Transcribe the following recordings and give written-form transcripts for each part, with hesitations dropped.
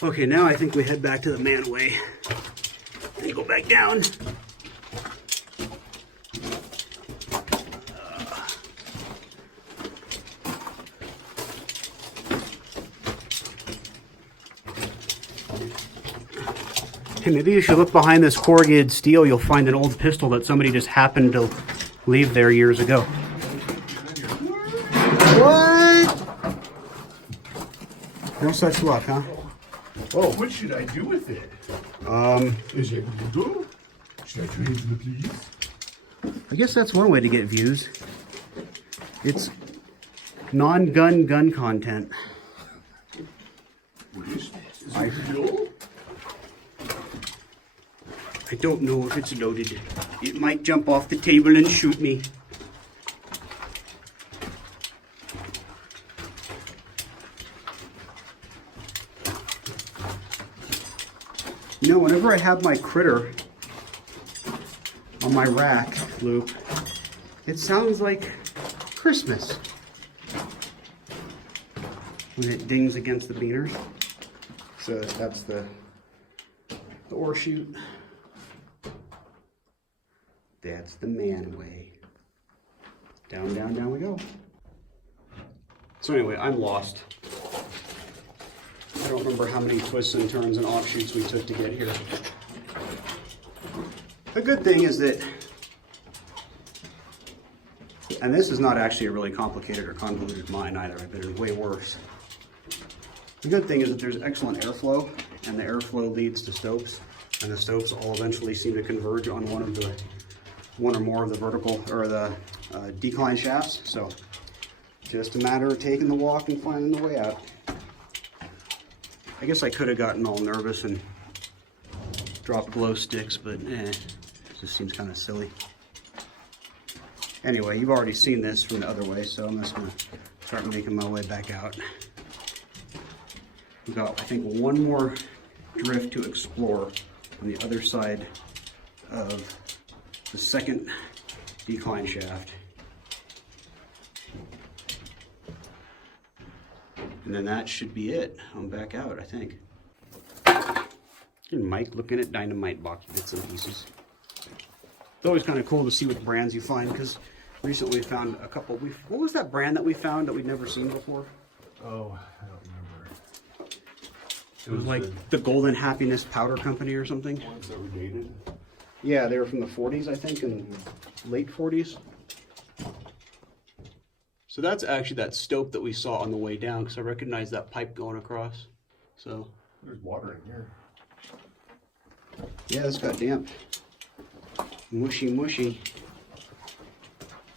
Okay, now I think we head back to the manway and go back down. Hey, maybe you should look behind this corrugated steel. You'll find an old pistol that somebody just happened to leave there years ago. What? No such luck, huh? Oh, what should I do with it? Is it legal? Should I trade to the police? I guess that's one way to get views. It's non-gun gun content. What is this? Is it real? I don't know if it's loaded. It might jump off the table and shoot me. You know, whenever I have my critter on my rack loop, it sounds like Christmas when it dings against the beaners. So that's the ore chute. That's the manway. Down, down, down we go. So anyway, I'm lost. I don't remember how many twists and turns and offshoots we took to get here. The good thing is that, and this is not actually a really complicated or convoluted mine either, I've been in way worse. The good thing is that there's excellent airflow, and the airflow leads to stopes, and the stopes all eventually seem to converge on one or more of the vertical or the decline shafts. So just a matter of taking the walk and finding the way out. I guess I could have gotten all nervous and dropped glow sticks, but it just seems kind of silly. Anyway, you've already seen this from the other way, so I'm just gonna start making my way back out. We've got, I think, one more drift to explore on the other side of the second decline shaft. And then that should be it. I'm back out, I think. And Mike looking at dynamite box bits and pieces. It's always kind of cool to see what brands you find, because recently we found a couple. What was that brand that we found that we'd never seen before? Oh, I don't remember. It was like the Golden Happiness Powder Company or something. Ones that were dated. Yeah, they were from the 40s, I think, and late 40s. So that's actually that stope that we saw on the way down, because I recognized that pipe going across. So There's water in here. yeah, it's got damp. Mushy, mushy.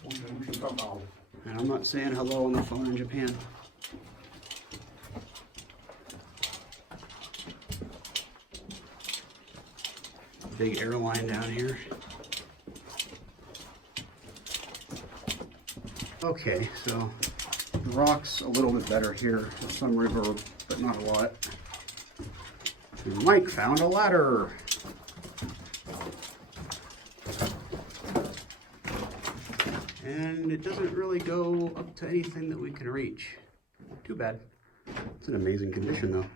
We should come out. And I'm not saying hello on the phone in Japan. Big airline down here. Okay, so the rock's a little bit better here. Some reverb, but not a lot. And Mike found a ladder. And it doesn't really go up to anything that we can reach. Too bad. It's in amazing condition though.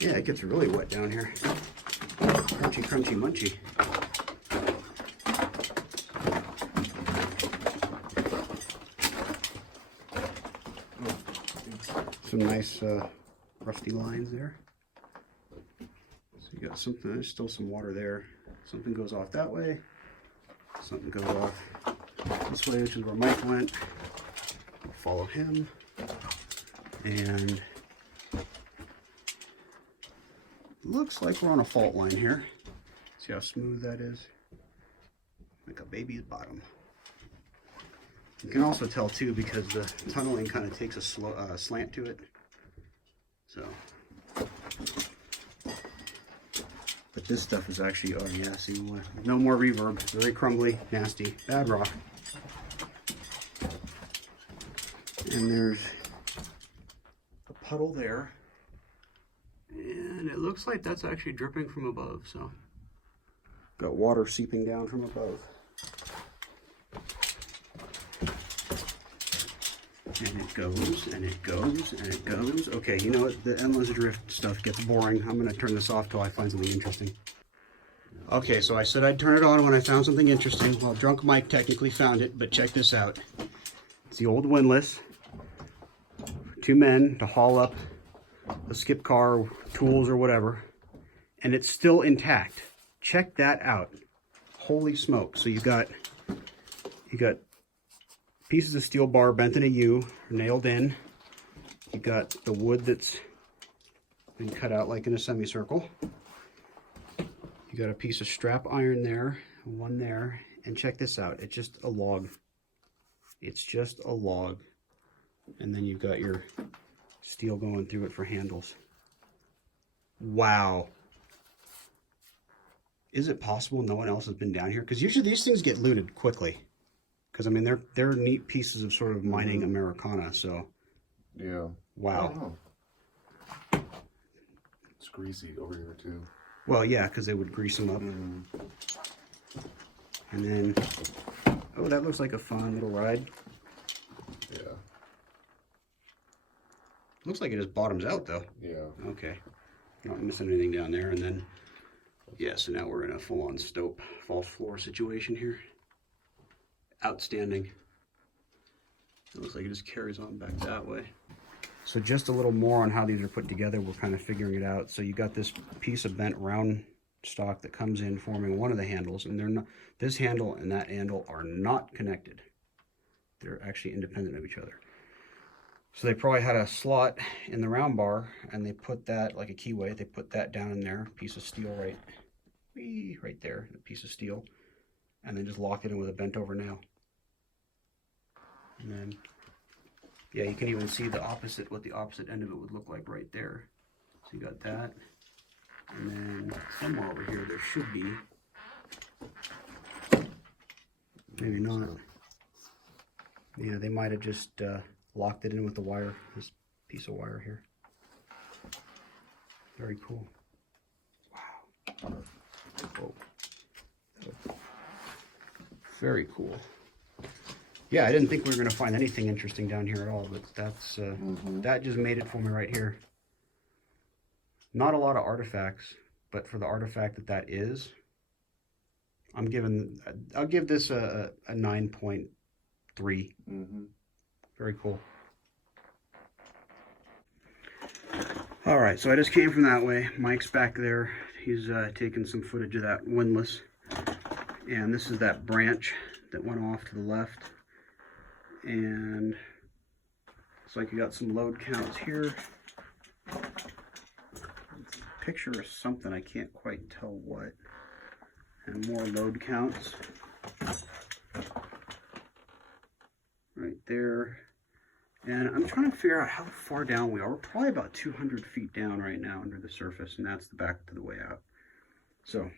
Yeah, it gets really wet down here. Crunchy, crunchy, munchy. Some nice rusty lines there. So you got something, there's still some water there. Something goes off that way. Something goes off this way, which is where Mike went. Follow him. And looks like we're on a fault line here. See how smooth that is? Like a baby's bottom. You can also tell too because the tunneling kind of takes a slant to it. So, but this stuff is actually, oh yeah, see, no more reverb. Very crumbly, nasty, bad rock. And there's a puddle there. And it looks like that's actually dripping from above, so got water seeping down from above. And it goes, and it goes, and it goes. Okay, you know what? The endless drift stuff gets boring. I'm gonna turn this off till I find something interesting. Okay, so I said I'd turn it on when I found something interesting. Well, Drunk Mike technically found it, but check this out. It's the old windlass. 2 men to haul up a skip car, tools or whatever, and it's still intact. Check that out. Holy smoke. So you got pieces of steel bar bent in a U, nailed in. You got the wood that's been cut out like in a semicircle. You got a piece of strap iron there, one there, and check this out. It's just a log. It's just a log. And then you've got your steel going through it for handles. Wow. Is it possible no one else has been down here? Because usually these things get looted quickly. Because I mean, they're neat pieces of sort of mining Americana. So, yeah. Wow. It's greasy over here too. Well, yeah, because they would grease them up. And then, oh, that looks like a fun little ride. Yeah. Looks like it just bottoms out though. Yeah. Okay. Not missing anything down there. And then, yeah, so now we're in a full-on stope false floor situation here. Outstanding. It looks like it just carries on back that way. So just a little more on how these are put together. We're kind of figuring it out. So you got this piece of bent round stock that comes in forming one of the handles, and they're not, this handle and that handle are not connected. They're actually independent of each other. So they probably had a slot in the round bar, and they put that, like a keyway, they put that down in there, piece of steel right there, a piece of steel, and then just locked it in with a bent over nail. And then, yeah, you can even see the opposite, what the opposite end of it would look like right there. So you got that. And then somewhere over here there should be, maybe not. Yeah, they might have just locked it in with the wire, this piece of wire here. Very cool. Wow. Whoa. Very cool. Yeah, I didn't think we were going to find anything interesting down here at all, but that's that just made it for me right here. Not a lot of artifacts, but for the artifact that is, I'll give this a 9.3. Very cool. All right, so I just came from that way. Mike's back there. He's taking some footage of that windlass. And this is that branch that went off to the left. And looks like you got some load counts here. Picture of something, I can't quite tell what. And more load counts. Right there. And I'm trying to figure out how far down we are. We're probably about 200 feet down right now under the surface, and that's the back to the way out. So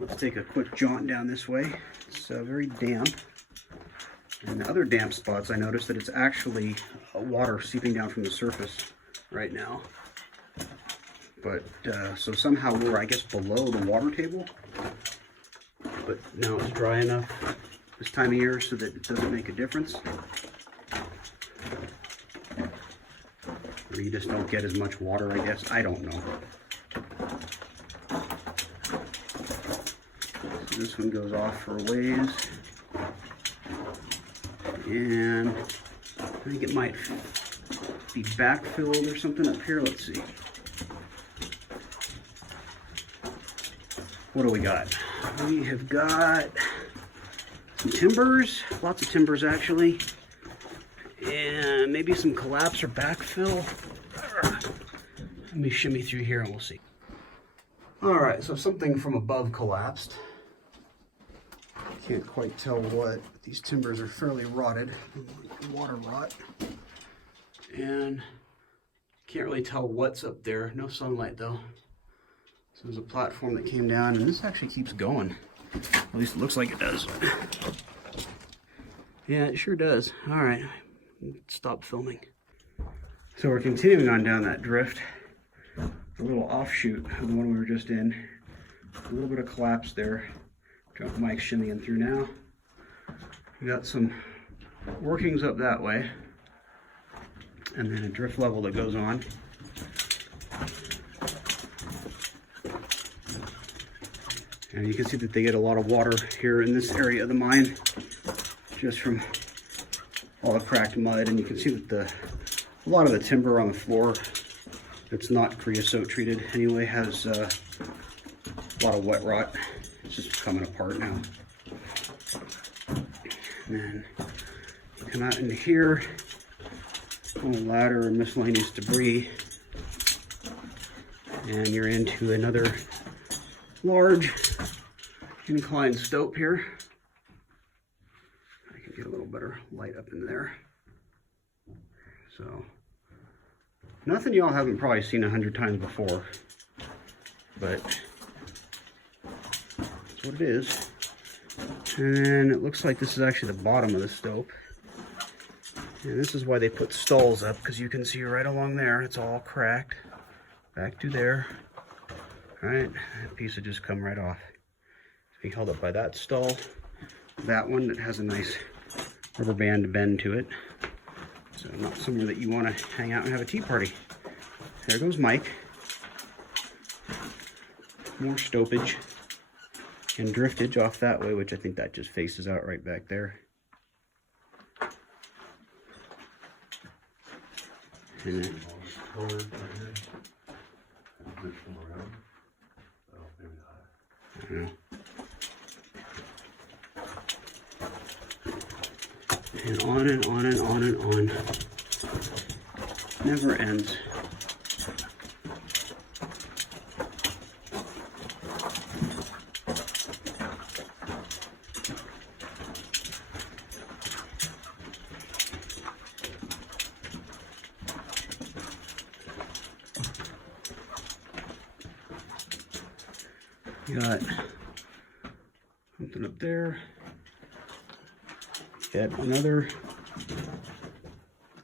let's take a quick jaunt down this way. It's very damp. And the other damp spots, I noticed that it's actually water seeping down from the surface right now. But so somehow we're, I guess, below the water table. But now it's dry enough this time of year so that it doesn't make a difference. Or you just don't get as much water, I guess. I don't know. So this one goes off for a ways. And I think it might be backfilled or something up here. Let's see. What do we got? We have got some timbers, lots of timbers actually, and maybe some collapse or backfill. Let me shimmy through here and we'll see. All right, so something from above collapsed. Can't quite tell what. These timbers are fairly rotted, water rot. And can't really tell what's up there. No sunlight though. So there's a platform that came down, and this actually keeps going. At least it looks like it does. Yeah, it sure does. All right, stop filming. So we're continuing on down that drift. A little offshoot of the one we were just in. A little bit of collapse there. Drunk Mike's shimmying through now. We got some workings up that way, and then a drift level that goes on. And you can see that they get a lot of water here in this area of the mine, just from all the cracked mud. And you can see that a lot of the timber on the floor that's not creosote treated anyway has a lot of wet rot. It's just coming apart now. And then you come out into here, on a ladder and miscellaneous debris, and you're into another large inclined stope here. I can get a little better light up in there. So, nothing y'all haven't probably seen 100 times before, but that's what it is. And then it looks like this is actually the bottom of the stope. And this is why they put stalls up, because you can see right along there, it's all cracked. Back to there. Alright, that piece will just come right off. It's being held up by that stall. That one that has a nice rubber band bend to it. So not somewhere that you want to hang out and have a tea party. There goes Mike. More stopage and driftage off that way, which I think that just faces out right back there. And then, I don't know. And on and on and on and on. Never ends. You got something up there. Got another.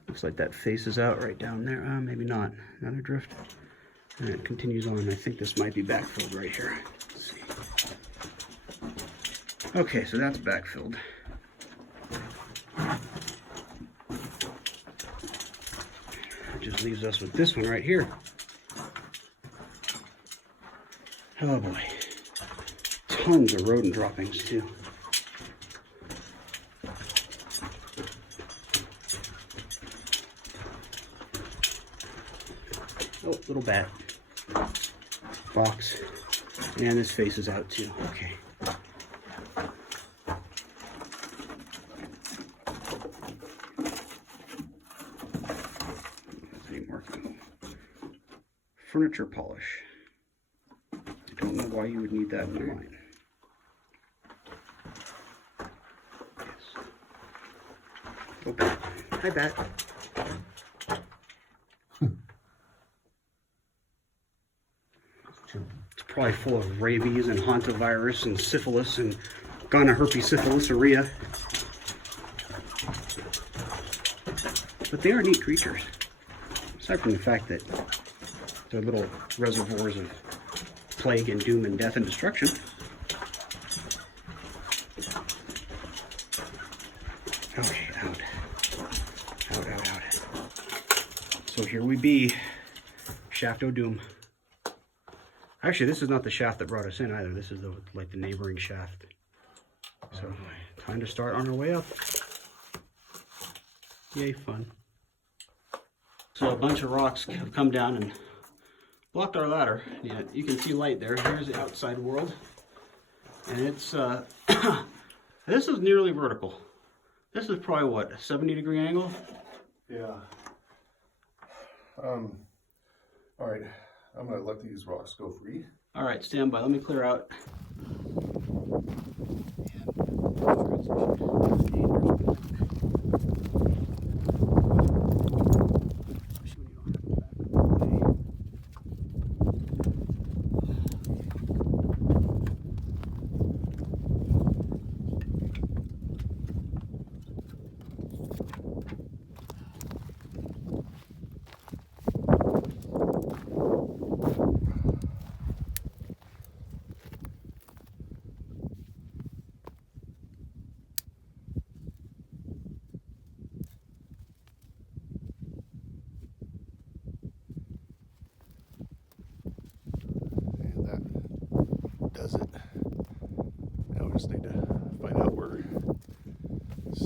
Looks like that faces out right down there. Maybe not. Another drift. And it continues on. I think this might be backfilled right here. Let's see. Okay, so that's backfilled. That just leaves us with this one right here. Oh boy. Tons of rodent droppings too. Oh, little bat. Box. And this faces out too. Okay. Any more? Furniture polish. I don't know why you would need that in the mine. Yes. Oh, bat. Hi, bat. It's probably full of rabies and hantavirus and syphilis and gonorrhea. But they are neat creatures. Aside from the fact that they're little reservoirs of plague and doom and death and destruction. Okay, out. Out. So here we be. Shaft o' Doom. Actually, this is not the shaft that brought us in either. This is like the neighboring shaft. So, time to start on our way up. Yay, fun. So a bunch of rocks have come down and blocked our ladder. Yeah, you can see light there. Here's the outside world. And it's, this is nearly vertical. This is probably what, a 70-degree angle? Yeah. All right. I'm gonna let these rocks go free. All right, stand by. Let me clear out.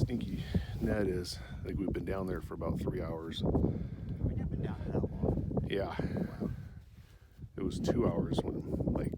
stinky net is. I think we've been down there for about 3 hours. We haven't been down that long. Yeah. It was 2 hours when, like,